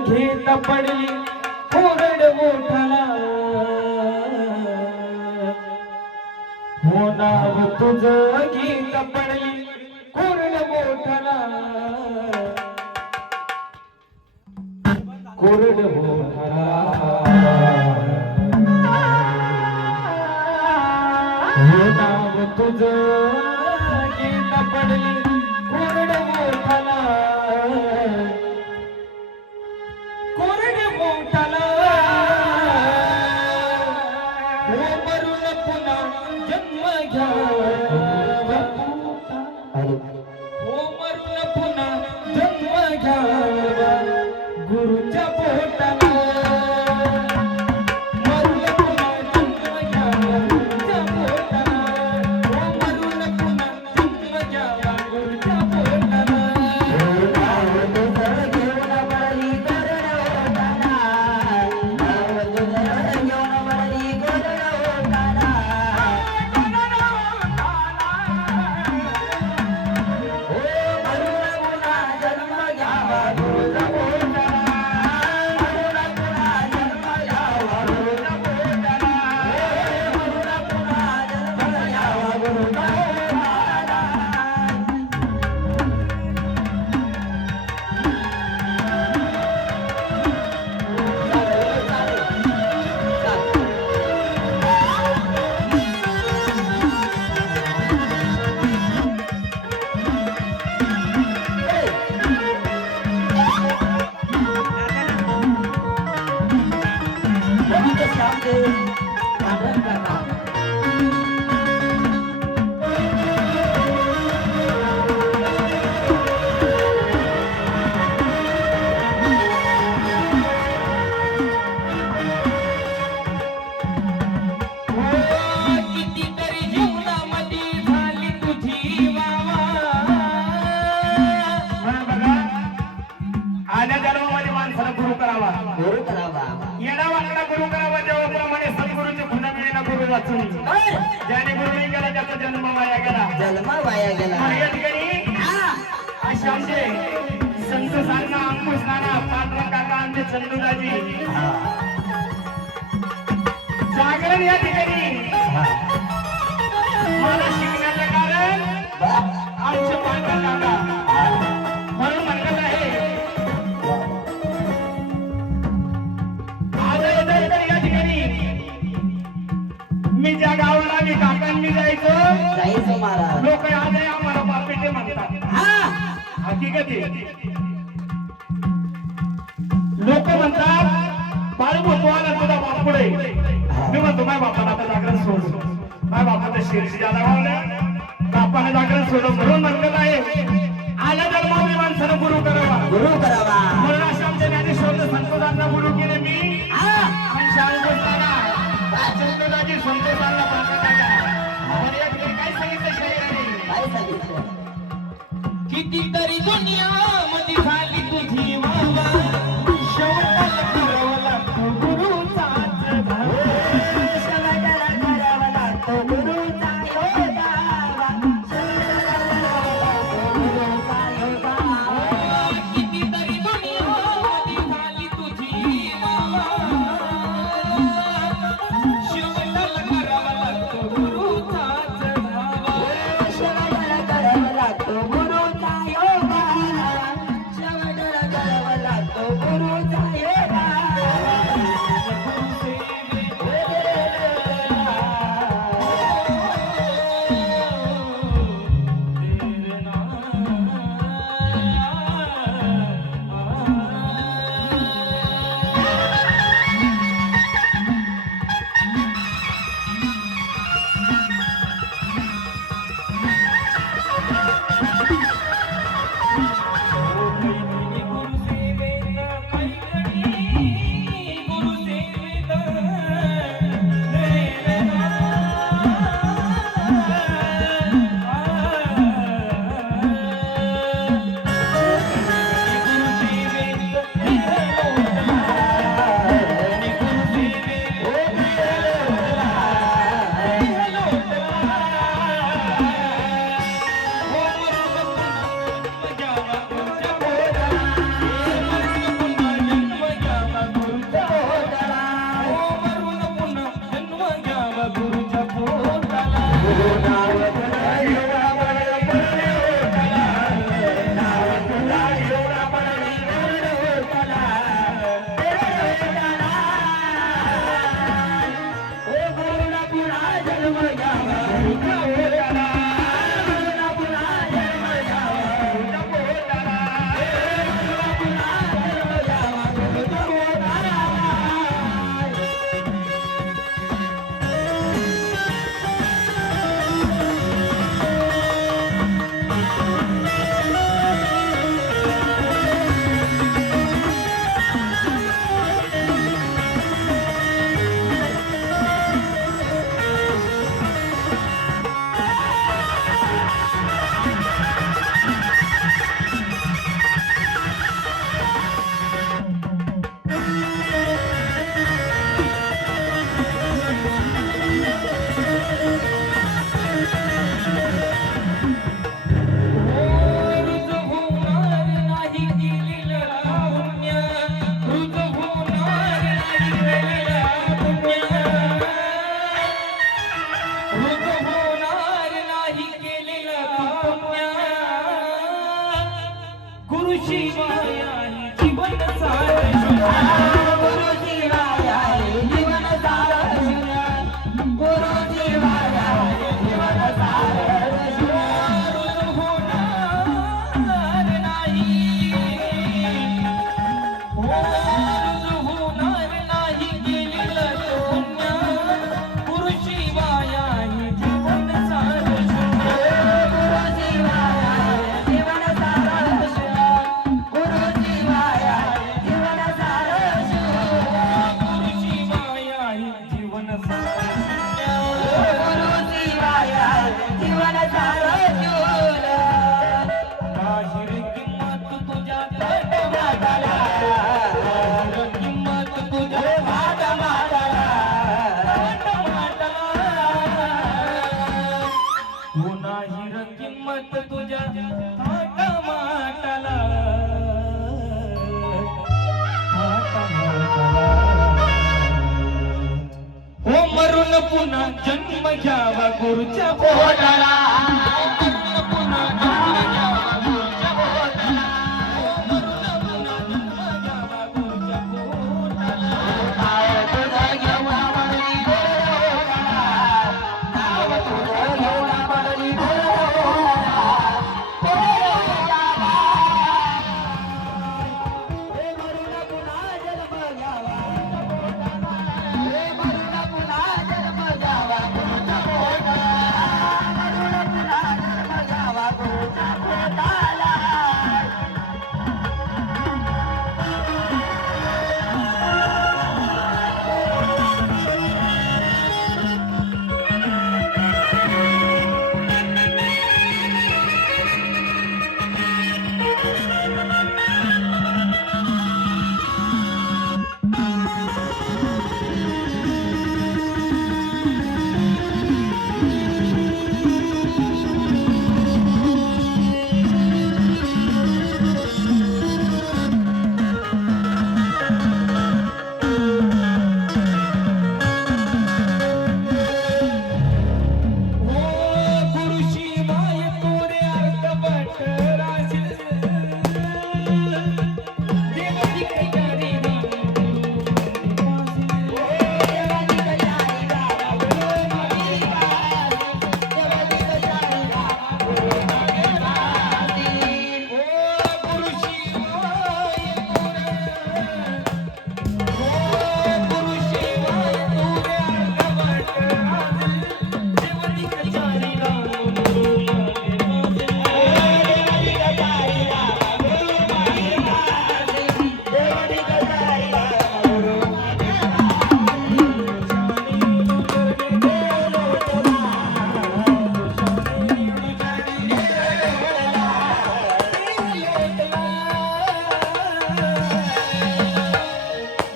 घेत पडली कोरड मोठाला हो नाव तुझं गीत पडली कोरड मोठाला कोरड मोठाला हो नाव तुझं गीत पडली कोरड मोठाला कोरड मोठाला हो मरून पुन्हा जन्म घ्यावा हो मरून पुन्हा जन्म घ्यावा गुरुच्या पोटाला मरून पुन्हा जन्म घ्यावा गुरुच्या पोटाला हो मरून पुन्हा जन्म घ्यावा गुरुच्या पोटाला गुरु करावा येणा वाकडा गुरु करावा देवाप्रमाणे सद्गुरूचे पुन्हा मिळेना गुरु वाचून ज्याने गुरु नाही गेला त्याचा जन्म वाया गेला मग या ठिकाणी अशा आमचे संत साधना अंकुश नाना पांडुरंग काका आमचे चंदूदाजी जागरण या ठिकाणी मला शिकण्याचं कारण आमचे पांडुरंग काका म्हणून म्हणत आहे मी ज्या गावाला मी काकांनी जायचो महाराज लोक आज आम्हाला बापेटे म्हणतात हकीकत लोक म्हणतात बाळू भगवान तुझा बाप पुढे मी म्हणतो माझ्या बापाला आता जागरण सोड माझ्या बापाचा शिरशी ज्यादा वाढलं बापाने जागरण सोडलं म्हणून म्हणलं आहे आल्या जन्माभिमान सर्व गुरु करावा म्हणून अशा आमच्या ज्ञानेश्वर संतोषांना गुरु केले मी आणि शाळेत संतोषाची संतोषांना काय सांगितलं शाहिराने कितीतरी दुनिया मध्ये झाली तुझी वावा शेवटाला फिरवला तो गुरुचाच शेवटाला फिरवला तो गुरुचा योगावा कितीतरी दुनिया पुन्हा जन्म घ्यावा गुरुच्या पोटाला मरून पुन्हा जन्म घ्यावा गुरुच्या पोटाला मरून पुन्हा जन्म घ्यावा गुरुच्या पोटाला नाव तुझं घेऊन पडली घोडाला, नाव तुझं घेऊन पडली घोडाला. हे मरून पुन्हा जन्म घ्यावा, हे मरून पुन्हा जन्म घ्यावा गुरुच्या पोटाला, मरून पुन्हा जन्म घ्यावा गुरुच्या पोटाला. ओ गुरुशिवाय तोरे अर्धवट राशील देवाची कैयारी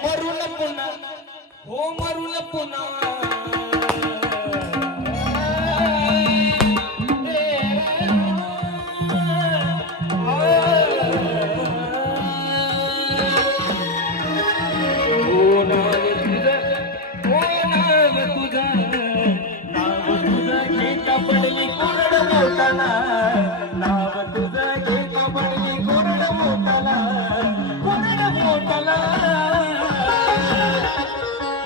मरून पुन्हा हो मरून पुन्हा ओ नाव तुझं घेता पडली कोरड मोठाला नाव तुझं घेता पडली कोरड मोठाला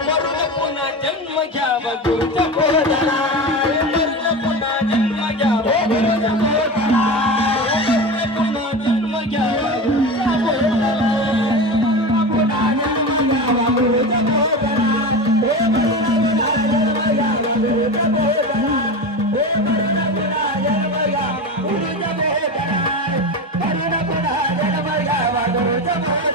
मरून पुन्हा जन्म घ्यावा गुरुच्या पोटाला मरून पुन्हा जन्म घ्यावा गुरुच्या पोटाला मरून पुन्हा जन्म घ्यावा गुरुच्या पोटाला पुन्हा जन्म घ्यावा गुरुच्या पोटाला, हे मरून पुन्हा जन्म घ्यावा गुरुच्या पोटाला, हे मरून पुन्हा जन्म घ्यावा गुरुच्या पोटाला, मरून पुन्हा जन्म घ्यावा गुरुच्या पोटाला.